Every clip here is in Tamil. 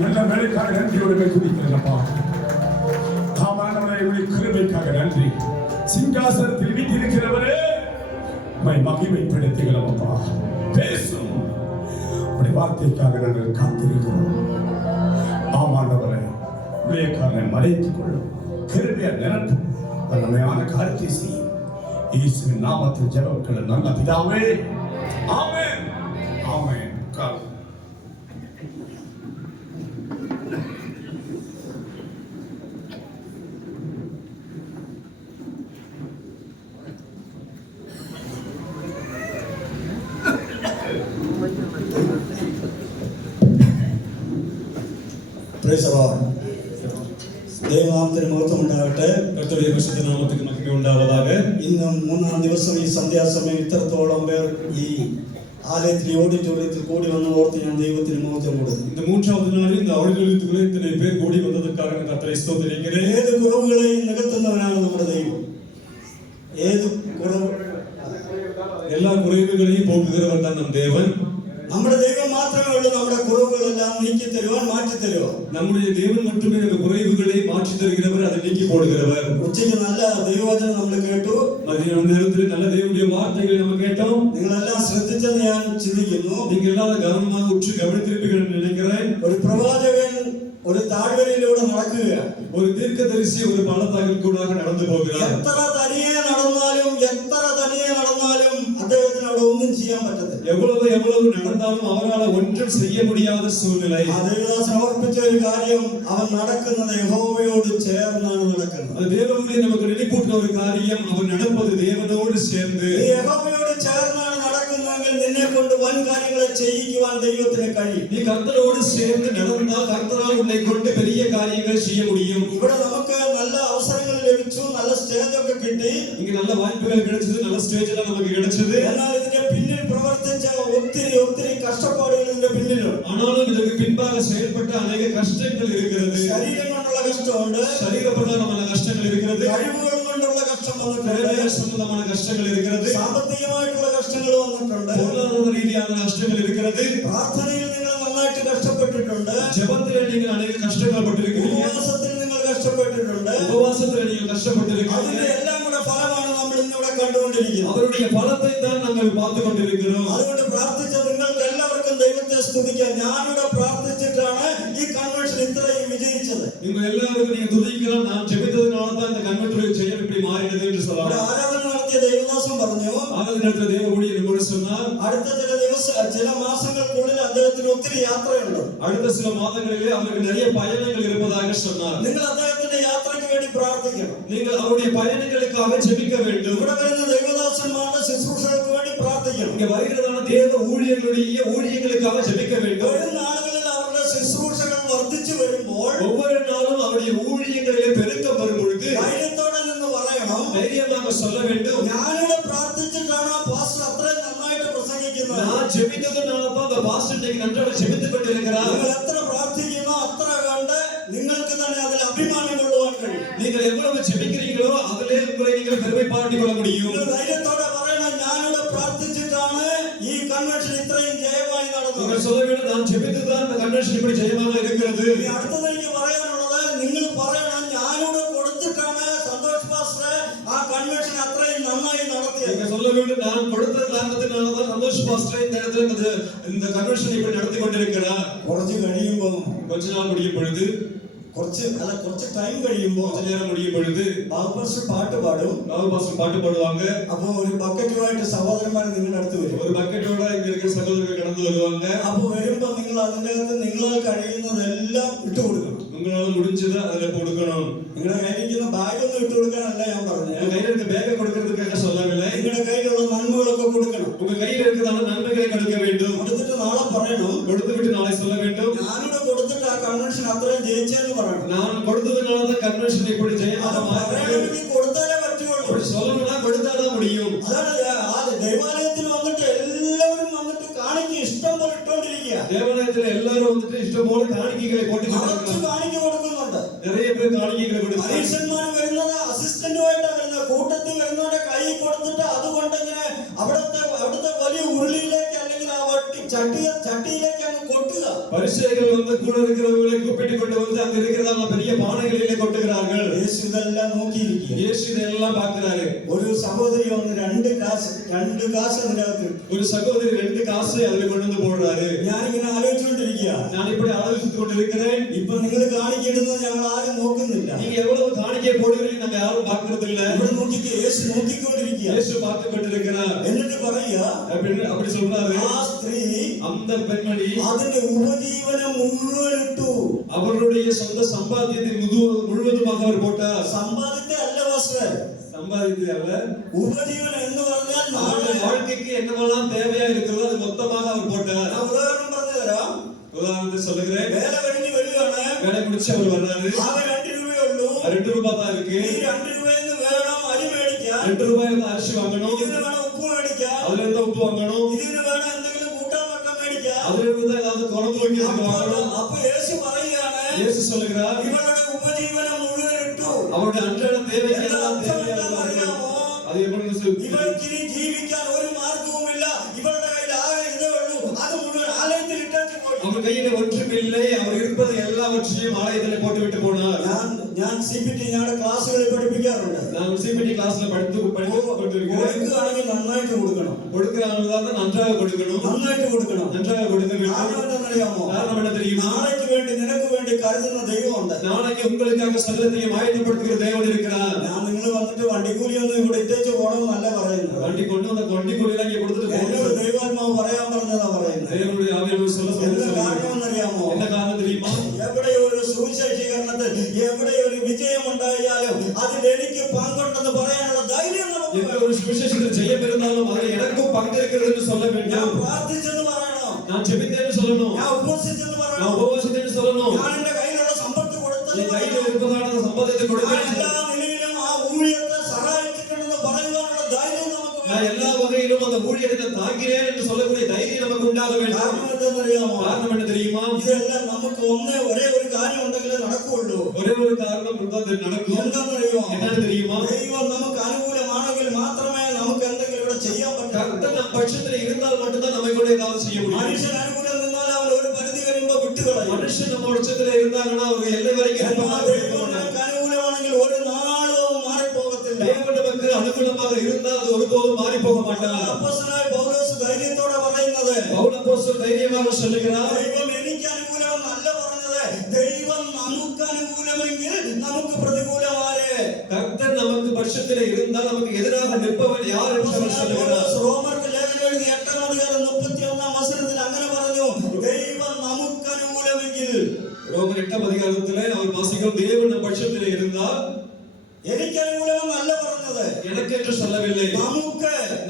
நல்ல வேலைக்காக நன்றியோடு துதிக்கிறப்பா. தாமானவரை கிருபைக்காக நன்றி. சிங்காசனத்தில் வீட்டிருக்கிறவரே மகிமைப்படுத்துகிறோம்ப்பா. பேசும் உடைய வார்த்தைக்காக நாங்கள் காத்திருக்கிறோம். ஆமாண்டவரை விளையக்காரனை மறைத்துக் கொள்ளும், கிருபையை நிரப்பும், நன்மையான காரியத்தை செய்யும். இயேசுவின் நாமத்தில் ஜெபம் நல்ல பிதாவே, ஆமென், ஆமென். ദൈവനാമത്തിന് മഹത്വം ഉണ്ടാകട്ടെ. കർത്തരുടെ പരിശുദ്ധ നാമത്തിന് മഹിമ ഉണ്ടാവதாக. ഇന്ന് മൂന്നാം ദിവസം ഈ സന്ധ്യാസമയം ഇത്രത്തോളം പേർ ഈ ആലയത്തിൽ ഓഡിറ്റോറിയത്തിൽ കൂടി വന്ന് ഓർത്ത് ഞാൻ ദൈവത്തിന് മഹത്വം കൊടുക്കുന്നു. இந்த மூன்றாவது நாளில் இந்த ஆடிட்டோரியத்துக்குள்ளே இத்தனை பேர் கூடி வந்ததற்காக கர்த்தரை ஸ்தோத்திரிக்கிறேன். ഏത് കുറവുകളെയും നികത്തുന്നവനാണ് നമ്മുടെ ദൈവം. ഏത് കുറവ്, എല്ലാ കുറവുകളെയും പോക്കുகிறவர் தான் நம் தேவன். നമ്മുടെ ദൈവം മാത്രമേ ഉള്ളൂ നമ്മുടെ കുറവുകളെല്ലാം നീക്കി തരുവാൻ, മാറ്റി തരുവാൻ. நம்முடைய தேவன் மட்டுமே அந்த குறைவுகளை மாற்றி தருகிறவர், அதை நீக்கி போடுகிறவர். ഉച്ചയ്ക്ക് നല്ല ദൈവവചനം നമ്മൾ കേട്ടു. മധ്യാഹ്ന നേരത്തിൽ നല്ല ദൈവത്തിന്റെ വാർത്തകൾ നമ്മൾ കേട്ടோம். നിങ്ങളെല്ലാം ശ്രദ്ധിച്ചെന്ന് ഞാൻ ചിന്തിക്കുന്നു. நீங்கள் எல்லாரும் கவனமாக உற்று கவனித்திருப்பீர்கள் என்று நினைக்கிறேன். ഒരു പ്രവാചകൻ ഒരു താഴ്വരയിലൂടെ നടക്കുകയാണ്. ஒரு தீர்க்கதரிசி ஒரு பள்ளத்தாக்கில் கூட நடந்து போகிறார். എത്ര തനിയെ നടന്നാലും അദ്ദേഹത്തിന് അവിടെ ഒന്നും ചെയ്യാൻ പറ്റത്തില്ല. எவ்வளவு நடந்தாலும் அவரால் ஒன்றும் செய்ய முடியாத சூழ்நிலை. ദേവദാസൻ ഓർപ്പിച്ച ഒരു കാര്യം, അവൻ നടക്കുന്നത് യഹോവയോട് ചേർന്നാണ് നടക്കുന്നത്. அது தேவனுடைய நமக்கு நினைப்பூட்டுற ஒரு காரியம், அவர் நடப்பது தேவனோடு சேர்ந்து. യഹോവയോട് ചേർന്നാണ് നടക്കുന്നതെങ്കിൽ നിന്നെ കൊണ്ട് വൻ കാര്യങ്ങളെ ചെയ്യിക്കുവാൻ ദൈവത്തിന് കഴിയും. நீ கர்த்தரோடு சேர்ந்து நடந்தால் கர்த்தரால் உன்னை கொண்டு பெரிய காரியங்கள் செய்ய முடியும். ഇവിടെ നമുക്ക് നല്ല അവസരങ്ങൾ ലഭിച്ചു, നല്ല സ്റ്റേജ് ഒക്കെ കിട്ടി. இங்க நல்ல வாய்ப்புகள் கிடைச்சது, நல்ல സ്റ്റേജ് എല്ലാം നമുക്ക് கிடைச்சது. എന്നാൽ ഇതിന്റെ പിന്നിൽ പ്രവർത്തിച്ച ഒത്തിരി കഷ്ടപ്പാടുകൾ ഇതിന്റെ പിന്നിലുണ്ട്. ஆனாலும் இதற்கு பின்பாக செயல்பட்ட अनेक கஷ்டங்கள் இருக்கிறது. ശരീരം കൊണ്ടുള്ള കഷ്ടമുണ്ട്, ശരീരപ്രധാനமான കഷ്ടങ്ങൾ இருக்கிறது, കഴിവുകൾ കൊണ്ടുള്ള കഷ്ടം വന്നിട്ടുണ്ട്, സംബന്ധமான കഷ്ടങ്ങൾ இருக்கிறது, സാമ്പത്തികമായിട്ടുള്ള കഷ്ടങ്ങൾ വന്നിട്ടുണ്ട്, பொருளாதார ரீதியான கஷ்டங்கள் இருக்கிறது. പ്രാർത്ഥനയിൽ നിങ്ങൾ നന്നായിട്ട് കഷ്ടപ്പെട്ടിട്ടുണ്ട്, ஜெபத்தில் நீங்கள் अनेक கஷ்டங்கள் பட்டிருக்கிறீங்க. ഉപവാസത്തിൽ നിങ്ങൾ കഷ്ടപ്പെട്ടിട്ടുണ്ട്. ഉപവാസത്തിൽ നിങ്ങൾ കഷ്ടപ്പെട്ടിരിക്കുന്നു. അതിന്റെ എല്ലാം കൂടെ ഫലമാണ് നമ്മൾ ഇന്നിവിടെ കണ്ടുകൊണ്ടിരിക്കുന്നത്. അവருடைய பலத்தை தான் நாங்கள் பார்த்து கொண்டிருக்கிறோம். അതുകൊണ്ട് പ്രാർത്ഥിച്ച നിങ്ങൾക്ക് എല്ലാവർക്കും ദൈവത്തെ സ്തുതിക്കാം. ഞാനിവിടെ പ്രാർത്ഥിച്ചിട്ടാണ് ഈ കൺവെൻഷൻ ഇത്രയും വിജയിച്ചത്. നിങ്ങൾ എല്ലാവരും നീ തുതിക്കണം. നാം ജപിച്ചതിനാல தான் இந்த கன்வென்ஷன் செய்ய இப்படி மாறினது என்று சொல்லலாம். ആരാധന നടത്തിയ ദൈവദാസൻ പറഞ്ഞു, ആരാധനയുടെ ദേവകൂടി എന്നോട് சொன்னார், അടുത്ത ചില മാസങ്ങൾക്കുള്ളിൽ അദ്ദേഹത്തിന് ഒത്തിരി യാത്രയുണ്ട്. அடுத்த சில மாதங்களிலே அவருக்கு நிறைய பயணங்கள் இருப்பதாக சொன்னார். നിങ്ങൾ അദ്ദേഹത്തിന്റെ യാത്രയ്ക്ക് വേണ്ടി പ്രാർത്ഥിക്കണം. நீங்கள் அவருடைய பயணங்களுக்காக ஜெபிக்க வேண்டும். ഇവിടെ വരുന്ന ദൈവദാസന്മാരുടെ ശുശ്രൂഷകൾക്ക് വേണ്ടി പ്രാർത്ഥിക്കണം. இங்க வருகிறதான தேவ ஊழியர்களுடைய ஊழியங்களுக்காக ஜெபிக்க வேண்டும். വരുന്ന നാളുകളിൽ അവരുടെ ശുശ്രൂഷകൾ വർദ്ധിച്ചു വരുമ്പോൾ ஒவ்வொரு நாளும் அவருடைய ஊழியங்களிலே பெருக்கம் வரும் பொழுது ധൈര്യത്തോടെ നിന്ന് പറയണം, தைரியமாக சொல்ல வேண்டும், ഞാനിവിടെ പ്രാർത്ഥിച്ചിട്ടാണ് ആ പാസ്റ്റർ അത്രയും നന്നായിട്ട് പ്രസംഗിക്കുന്നത്. நான் ஜெபித்ததுனால தான் அந்த பாஸ்டர் இன்னைக்கு நன்றாக ஜெபித்துக் கொண்டிருக்கிறார். നിങ്ങൾ എത്ര പ്രാർത്ഥിക്കുന്നോ അത്ര കണ്ട് നിങ്ങൾക്ക് തന്നെ അതിൽ അഭിമാനം കൊള്ളുവാൻ കഴിയും. நீங்கள் எவ்வளவு ஜெபிக்கிறீங்களோ அதிலே உங்களை நீங்கள் பெருமை பாராட்டிக் கொள்ள முடியும். നിങ്ങൾ ധൈര്യത്തോടെ പറയണം, ഞാനിവിടെ പ്രാർത്ഥിച്ചിട്ടാണ് ഈ കൺവെൻഷൻ ഇത്രയും ജയമായി നടന്നത്. நீங்கள் சொல்ல வேண்டும், நான் ஜெபித்துதான் இந்த கன்வென்ஷன் இப்படி ஜெயமாக இருக்கிறது. ഇനി അടുത്തത് എനിക്ക് പറയാനുള്ളത്, നിങ്ങൾ പറയണം, ഞാനിവിടെ കൊടുത്തിട്ടാണ് സന്തോഷ് പാസ്റ്റർ ആ കൺവെൻഷൻ അത്രയും നന്നായി നടത്തിയത്. நீங்க சொல்ல வேண்டும், நான் கொடுத்த காரணத்தினால தான் சந்தோஷ் பாஸ்டர் இந்த இடத்துல இந்த கன்வென்ஷன் இப்படி நடத்தி கொண்டிருக்கிறார். കുറച്ച് കഴിയുമ്പോൾ கொஞ்ச நாள் முடியும் பொழுது, കുറച്ച് ടൈം കഴിയുമ്പോൾ கொஞ்ச நேரம் முடியும் பொழுது പാസ്റ്റർ പാട്ട് പാടും. பாஸ்டர் பாட்டு பாடுவாங்க. അപ്പൊ ഒരു ബക്കറ്റുമായിട്ട് സഹോദരന്മാർ നിങ്ങളുടെ അടുത്ത് വരും. ஒரு பக்கெட்டோட இங்க இருக்கிற சகோதரர்கள் கடந்து வருவாங்க. അപ്പൊ വരുമ്പോ നിങ്ങൾ അതിന്റെ അകത്ത് നിങ്ങളാൽ കഴിയുന്നതെല്ലാം ഇട്ടുകൊടുക്കണം. உங்களால முடிஞ்சதை அதுல கொடுக்கணும். നിങ്ങളുടെ കയ്യിലിരിക്കുന്ന ബാഗൊന്നും ഇട്ട് കൊടുക്കാനല്ല ഞാൻ പറഞ്ഞത്. உங்க கையில இருக்க பேக்கை கொடுக்கறதுக்காக சொல்லவில்லை. നിങ്ങളുടെ കയ്യിലുള്ള നന്മകളൊക്കെ കൊടുക്കണം. உங்க கையில இருக்கிறதான நன்மைகளை கொடுக்க வேண்டும். കൊടുത്തിട്ട് നാളെ പറയണം, கொடுத்து விட்டு நாளை சொல்ல வேண்டும், ഞാനിവിടെ കൊടുത്തിട്ട് ആ കൺവെൻഷൻ അത്രയും ജയിച്ചെന്ന് പറയണം. நான் கொடுத்ததுனால தான் கன்வென்ஷன் இப்படி ஜெயமாக അത് மாறினது. പറയണമെങ്കിൽ കൊടുത്താലേ പറ്റുള്ളൂ. அப்படி சொல்லணும்னா கொடுத்தாதான் முடியும். അതാണ് ആ ദൈവാലയത്തിൽ വന്നിട്ട് എല്ലാവരും വന്നിട്ട് കാണിക്ക ഇഷ്ടം പോലെ ഇട്ടോണ്ടിരിക്കുക. தேவாலயத்துல எல்லாரும் வந்துட்டு இஷ்டம் போல காணிக்கைகளை போட்டு കുറച്ച് കാണിക്ക കൊടുക്കുന്നുണ്ട്. நிறைய பேர் காணிக்கைகளை கொடுத்து പരീക്ഷന്മാർ വരുന്നത് അസിസ്റ്റന്റുമായിട്ടാണ് വരുന്നത്. കൂട്ടത്തിൽ വരുന്നവരുടെ കൈ കൊടുത്തിട്ട് അതുകൊണ്ട് ഇങ്ങനെ അവിടുത്തെ വലിയ ഉരുളിയിലേക്ക് അല്ലെങ്കിൽ ആ ചട്ടിയിലേക്ക് അങ്ങ് കൊട്ടുക. பரிசேயர்கள் வந்து கூட இருக்கிறவங்களை கூப்பிட்டு கொண்டு வந்து அங்க இருக்கிறதான பெரிய பானைகளிலே கொட்டுகிறார்கள். യേശു ഇതെല്ലാം നോക്കിയിരിക്കുക. இயேசு இதெல்லாம் பார்க்கிறாரு. ഒരു സഹോദരി വന്ന് രണ്ട് കാശ് അതിനകത്ത് ഇട്ടു. ஒரு சகோதரி 2 காசு அதுல கொண்டு வந்து போடுறாரு. ഞാനിങ്ങനെ ആലോചിച്ചുകൊണ്ടിരിക്കുക. நான் இப்படி ஆலோசித்துக் கொண்டிருக்கிறேன். ഇപ്പൊ നിങ്ങൾ കാണിക്കുന്നത് ഞങ്ങൾ ആരും നോക്കുന്നില്ല. நீங்க எவ்வளவு காணிக்கை போடுகிறீங்க நாங்க யாரும் பார்க்கிறது இல்ல. ഇവിടെ നോക്കിക്ക് യേശു നോക്കിക്കൊണ്ടിരിക്കുക. இயேசு பார்த்து கொண்டிருக்கிறார். എന്നിട്ട് പറയുക, அப்படி சொல்றாரு, ആ സ്ത്രീ அந்த பெண்மணி അതിന്റെ ഉപജീവനം മുഴുവൻ ഇട്ടു. அவருடைய சொந்த சம்பாத்தியத்தை முழுவதுமாக அவர் போட்டார். സമ്പാദ്യത്തെ അല്ല പാസ്റ്റർ, சம்பாதித்தது அல்ல, ഉപജീവനം എന്ന് പറഞ്ഞാൽ அவருடைய നാളെ வாழ்க்கைக்கு என்னவெல்லாம் தேவையா இருக்கிறதோ அது மொத்தமாக அவர் போட்டார். ഞാൻ ഉദാഹരണം പറഞ്ഞു തരാം. உதாரணத்தை சொல்லுகிறேன். വേല കഴിഞ്ഞ് വരികയാണ്. வேலை முடிச்சு அவர் வர்றாரு. ആകെ 2 രൂപയുള്ളൂ. 2 ரூபாய் தான் இருக்கு. ഈ 2 രൂപയിൽ വേണം അരി മേടിക്കാൻ. 2 ரூபாய்க்கு அரிசி வாங்கணும். ഇതിന് വേണം ഉപ്പ് മേടിക്കാൻ. அதுல இருந்து உப்பு வாங்கணும். ഇതിന് വേണം എന്തെങ്കിലും കൂട്ടാൻ വെക്കാൻ മേടിക്കാൻ. அதுல இருந்து ஏதாவது குழம்பு வைக்கிறதுக்கு வாங்கணும். അപ്പൊ യേശു പറയുകയാണ്, இயேசு சொல்லுகிறார், ഇവരുടെ ഉപജീവനം മുഴുവൻ ഇട്ടു. அவருடைய அன்றாட தேவைக்கு எல்லாம் എന്താ தேவையானது അറിയാമോ? அது எப்படி சொல்லு- ഇവർക്ക് ഇനി ജീവിക്കാൻ ഒരു മാർഗവുമില്ല. ഇവരുടെ കയ്യിൽ ആകെ ഇതേ ഉള്ളൂ. അത് മുഴുവൻ ആലയത്തിൽ ഇട്ടു പോയി. அவர் கையில ஒன்றும் இல்லை. அவர் இருப்பது எல்லாவற்றையும் ஆலயத்தில் போட்டு விட்டு போனார். ഞാൻ CPT ഞങ്ങളുടെ ക്ലാസ്സുകളിൽ പഠിപ്പിക്കാറുണ്ട്. நான் சிபிடி கிளாஸ்ல படித்து கொண்டிருக்கிறேன். കൊടുക്കുകയാണെങ്കിൽ നന്നായിട്ട് കൊടുക്കണം. கொடுக்கிறாங்க நன்றாக கொடுக்கணும். നന്നായിട്ട് കൊടുക്കണം. நன்றாக கொடுக்க வேண்டும். കാരണം എന്താണെന്നറിയാമോ? காரணம் என்ன தெரியுமா? നാളേക്ക് വേണ്ടി നിനക്ക് വേണ്ടി കരുതുന്ന ദൈവമുണ്ട്. நாளைக்கு உங்களுக்காக சகலத்தையும் ஆயத்தப்படுத்துகிற தேவன் இருக்கிறார். ഞാൻ നിങ്ങൾ വന്നിട്ട് വണ്ടിക്കൂലിയൊന്നും ഇവിടെ ഇട്ടേച്ച് പോകണമെന്നല്ല പറയുന്നത്. வண்டி கொண்டு வந்த வண்டி கூலியெல்லாம் இங்க கொடுத்துட்டு എന്നോട് போகணும். ദൈവാത്മാവ് പറയാൻ പറഞ്ഞതാ പറയുന്നത്. தேவனுடைய ஆவியானவர் சொல்ல എന്താ சொல்லுங்க. കാരണമെന്നറിയാമോ? என்ன காரணம் தெரியுமா? എവിടെ ഒരു സുവിശേഷീകരണത്തിൽ എവിടെ ഒരു വിജയം ഉണ്ടായാലും അതിൽ എനിക്ക് പങ്കുണ്ടെന്ന് പറയാനുള്ള ധൈര്യം നമുക്ക് எந்த വേണം. ஒரு சுவிசேஷத்தில் ஜெயம் இருந்தாலும் அதில் எனக்கும் பங்கு இருக்கிறது என்று சொல்ல ഞാൻ வேண்டும். പ്രാർത്ഥിച്ചെന്ന് പറയണം. நான் ஜெபித்தேன்னு சொல்லணும். ഞാൻ ഉപവസിച്ചെന്ന് நான் പറയണം. உபவாசித்தேன்னு சொல்லணும். ഞാൻ എന്റെ കയ്യിലുള്ള സമ്പത്ത് കൊടുത്തെന്ന് என் கையில் പറയണം. இருப்பதான சம்பாதித்தை ഞാൻ கொடுக்கிறேன். എല്ലാ നിലയിലും ആ ഊഴിയത്തെ സഹായിച്ചിട്ടുണ്ടെന്ന് പറയുവാനുള്ള ധൈര്യം നമുക്ക് நான் വേണം. எல்லா வகையிலும் அந்த ஊழியத்தை தாங்கிறேன் என்று சொல்லக்கூடிய தைரியம் நமக்கு உண்டாக வேண்டும். കാരണം എന്തെന്നറിയാമോ? காரணம் என்ன தெரியுமா? ഇതെല്ലാം നമുക്ക് ഒരേ ഒരു കാര്യം ഉണ്ടെങ്കിലേ നടക്കുകയുള്ളൂ. ஒரே ஒரு காரணம் இருந்தால் அது நடக்கும். എന്താണെന്നറിയുമോ? என்னன்னு தெரியுமா? ദൈവം നമുക്ക് അനുകൂലമാണെങ്കിൽ മാത്രമേ നമുക്ക് എന്തെങ്കിലും ഇവിടെ ചെയ്യാൻ പറ്റൂ. கர்த்தர் நம் பட்சத்தில் இருந்தால் மட்டும்தான் நம்மை கூட ஏதாவது செய்ய முடியும். മനുഷ്യൻ അനുകൂലം നിന്നാൽ അവൻ ഒരു പരിധി കഴിയുമ്പോ വിട്ടുകളയും. மனுஷன் நம்ம பட்சத்தில் പക്ഷത്തിലെ இருந்தாங்கன்னா அவங்க எல்லை வரைக்கும் എന്നാൽ இருப்பாங்க. ദൈവം നിനക്ക് അനുകൂലമാണെങ്കിൽ ഒരു നാളും മാറിപ്പോകത്തില്ല. தேவன் நமக்கு அனுகூலமாக இருந்தால் அது ஒருபோதும் மாறி போக மாட்டார். അപ്പോസ്തലനായ പൗലോസ് ധൈര്യത്തോടെ പറയുന്നത്, பவுல் அப்போஸ்தலன் தைரியமாக சொல்லுகிறார், ദൈവം എനിക്ക് അനുകൂലമെന്നല്ല പറഞ്ഞത്, ദൈവം നമുക്ക് അനുകൂലമെങ്കിൽ നമുക്ക് പ്രതികൂലമാരെ. கர்த்தர் நமக்கு பட்சத்திலே இருந்தால் நமக்கு எதிராக நிற்பவன் யார் என்று அவர் சொல்லுகிறார். റോമർക്ക് ലേഖനം എഴുതി 8-ാം അധ്യായം 31-ാം വചനത്തിൽ അങ്ങനെ പറഞ്ഞു, ദൈവം നമുക്ക് അനുകൂലമെങ്കിൽ. ரோமர் 8-ാം அதிகாரத்திலே அவர் வாசிக்கிறோம், தேவன் நம் பட்சத்திலே இருந்தால். എനിക്ക് അനുകൂലമെന്നല്ല പറഞ്ഞത്, எனக்கு என்று சொல்லவில்லை,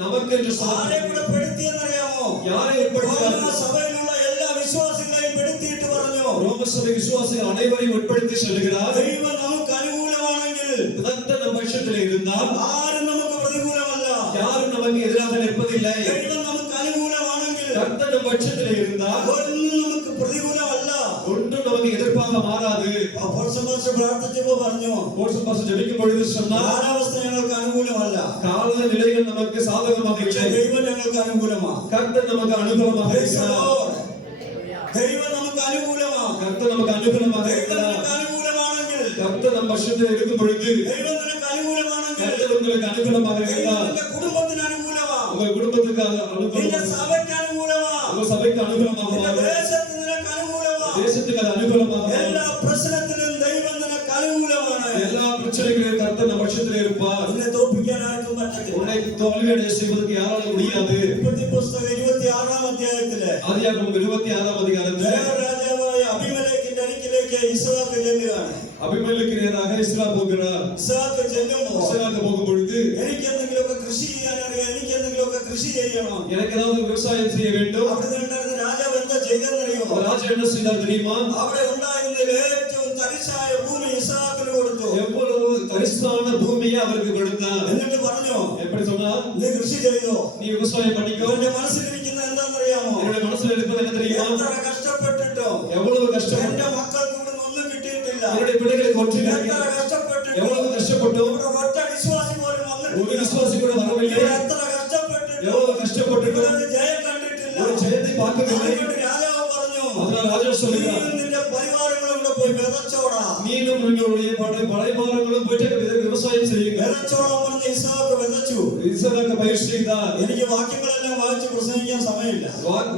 நமக்கு என்று ആരെ കൂടെ പെടുത്തിയെന്നറിയാമോ? யாரை உட்படுத்தினார்? സഭയിലുള്ള എല്ലാ വിശ്വാസികളെയും പെടുത്തിയിട്ട് പറഞ്ഞു, ரோம சபை விசுவாசிகள் அனைவரையும் உட்படுத்தி சொல்லுகிறார், ദൈവം നമുക്ക് അനുകൂലമാണെങ്കിൽ கர்த்தர் நம் பட்சத்திலே இருந்தால் ആരും നമുക്ക് പ്രതികൂലമല്ല. யாரும் நமக்கு எதிராக நிற்பதில்லை. ദൈവം നമുക്ക് അനുകൂലമാണെങ്കിൽ கர்த்தர் நம் பட்சத்திலே இருந்தால் ഒന്നും നമുക്ക് പ്രതികൂലമല്ല. ஒன்றும் நமக்கு எதிர்ப்பாக മാറാது. അപ്പോസ്തലൻ പ്രാർത്ഥിച്ചപ്പോൾ പറഞ്ഞു, போர்சம் பாஸ் ஜெபிக்கும் பொழுது சொன்னார், കാലാവസ്ഥ ഞങ്ങൾക്ക് അനുകൂലമല്ല, காலநிலைகள் நமக்கு சாதகமாக പക്ഷേ இல்லை, ദൈവം ഞങ്ങൾക്ക് അനുകൂലമാണ്. கர்த்தர் நமக்கு அனுகூலமாக Praise the இருக்கிறார். Lord. ദൈവം നമുക്ക് അനുകൂലമാണ്. கர்த்தர் நமக்கு அனுகூலமாக ദൈവം இருக்கிறார். നിനക്ക് അനുകൂലമാണെങ്കിൽ, கர்த்தர் நம் பட்சத்திலே இருக்கும் பொழுது ദൈവം നിനക്ക് അനുകൂലമാണെങ്കിൽ, கர்த்தர் உங்களுக்கு அனுகூலமாக ദൈവം இருந்தால் നിന്റെ കുടുംബത്തിന് അനുകൂലമാണ്, உங்க குடும்பத்துக்கு നിന്റെ அனுகூலமாக, സഭയ്ക്ക് അനുകൂലമാണ്, உங்க சபைக்கு அனுகூலமாக, നിന്റെ ദേശത്തിന് നിനക്ക് അനുകൂലമാണ്. தேசத்துக்கு அது அனுகூலமாக, എല്ലാ പ്രശ്നത്തിലും ദൈവം നിനക്ക് അനുകൂലമാണ്. எல்லா பிரச்சனைகளையும் கர்த்தர் நம் பட்சத்திலே இருப்பார். നിന്നെ തോൽപ്പിക്കാൻ ആർക്കും പറ്റത്തില്ല. உன்னை தோல்வியடைய செய்வதற்கு யாராலும் முடியாது. ഉൽപ്പത്തി പുസ്തകം 26-ാം അധ്യായത്തില് ஆதியாகமம் 26-ാം அதிகாரத்திலே രാജാവായ അബീമേലെക്കിന്റെ അരികിലേക്ക് ഇസ്ഹാക്ക് ചെല്ലുകയാണ്. அபிமெலேக்கு நேராக இஸ்ரா போகிறார். ഇസ്ഹാക്ക് ചെല്ലുമ്പോൾ, இஸ்ராக்கு போகும் பொழுது എനിക്ക് എന്തെങ്കിലുമൊക്കെ കൃഷി ചെയ്യാൻ അറിയാം, എനിക്ക് എന്തെങ്കിലുമൊക്കെ കൃഷി ചെയ്യണം. எனக்கு ஏதாவது விவசாயம் செய்ய வேண்டும். അവിടെ ഉണ്ടായിരുന്ന രാജാവ് എന്താ ചെയ്തെന്നറിയോ? ராஜா என்ன செய்தார் தெரியுமா? അവിടെ ഉണ്ടായിരുന്നതിൽ ഏറ്റവും തരിശായ ഭൂമി ഇസ്ഹാക്കിന് കൊടുത്തു. எவ்வளவு தரிசான பூமியை அவருக்கு கொடுத்தார். എന്നിട്ട് പറഞ്ഞു, எப்படி சொன்னார்? നീ കൃഷി ചെയ്തോ, நீ விவசாயம் பண்ணிக்கோ. എന്റെ മനസ്സിലിരിക്കുന്നത് എന്താണെന്നറിയാമോ? என்னுடைய மனசுல இருப்பது என்ன தெரியுமா? എത്ര കഷ്ടപ്പെട്ടിട്ടോ எவ்வளவு கஷ்டம், എന്റെ മക്കൾക്ക് ഇവിടെ ഒന്നും കിട്ടിയിട്ടില്ല. என்னுடைய பிள்ளைகளுக்கு ஒன்று എത്ര கிடைக்கல. കഷ്ടപ്പെട്ടിട്ടോ எவ்வளவு கஷ்டப்பட்டோம், ഇവിടെ ഒറ്റ വിശ്വാസി പോലും ஒரு വന്നിട്ടില്ല. விசுவாசி கூட வரவில்லை. ഇവിടെ എത്ര കഷ്ടപ്പെട്ടിട്ടോ எவ்வளவு கஷ்டப்பட்டோம், ഇവിടെ ഒരു ജയം കണ്ടിട്ടില്ല. ஒரு ஜெயத்தை பார்க்கவில்லை. അതുകൊണ്ട് രാജാവ് പറഞ്ഞു, அதனால் ராஜா சொல்லுகிறார், നീയും നിന്റെ പരിവാരങ്ങളും കൂടെ പോയി വിതച്ചോടാ. நீனும் உங்களுடைய படைமாரங்களும் போயிட்டு விவசாயம் செய்யுங்க. വിതച്ചോടാൻ പറഞ്ഞ് ഇസ്ഹാക്ക് വിതച്ചു. இஸ்ராக்கு பயிர் செய்தார். എനിക്ക് വാക്യങ്ങളെല്ലാം വായിച്ച് പ്രസംഗിക്കാൻ സമയമില്ല.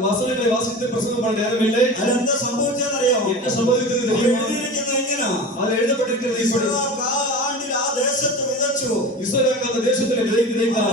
வசனங்களை வாசித்து பிரசங்கம் பண்ண நேரமில்லை. അതെന്താ സംഭവിച്ചതെന്നറിയാമോ? என்ன சம்பவித்தது അവിടെ தெரியுமா? എഴുതിയിരിക്കുന്നത് എങ്ങനെയാ? அது எழுதப்பட்டிருக்கிறது இப்படி, ഇസ്ഹാക്ക് ആ ആണ്ടിൽ ആ ദേശത്ത് വിതച്ചു. இஸ்ராக்கு அந்த தேசத்தில் விதைத்தார்.